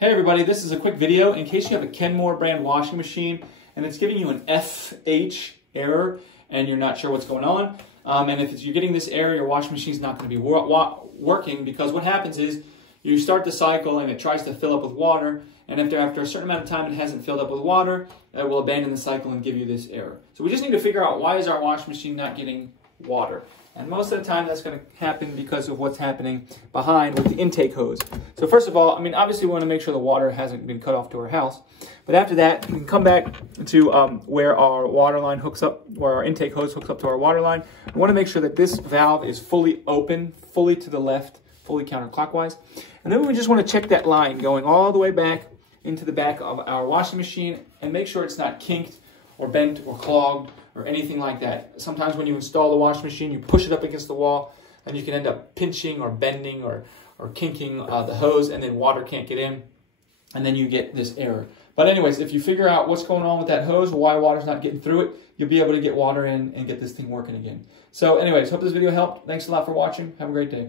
Hey everybody, this is a quick video in case you have a Kenmore brand washing machine and it's giving you an FH error and you're not sure what's going on. And if you're getting this error, your washing machine is not going to be working, because what happens is you start the cycle and it tries to fill up with water, and after a certain amount of time it hasn't filled up with water, it will abandon the cycle and give you this error. So we just need to figure out, why is our washing machine not getting water? And most of the time that's going to happen because of what's happening behind with the intake hose. So first of all, obviously we want to make sure the water hasn't been cut off to our house. But after that, we can come back to where our water line hooks up, where our intake hose hooks up to our water line. We want to make sure that this valve is fully open, fully to the left, fully counterclockwise. And then we just want to check that line going all the way back into the back of our washing machine and make sure it's not kinked or bent or clogged or anything like that. Sometimes when you install the washing machine, you push it up against the wall and you can end up pinching or bending or kinking the hose, and then water can't get in, and then you get this error. But anyways, if you figure out what's going on with that hose, why water's not getting through it, you'll be able to get water in and get this thing working again. So anyways, hope this video helped. Thanks a lot for watching. Have a great day.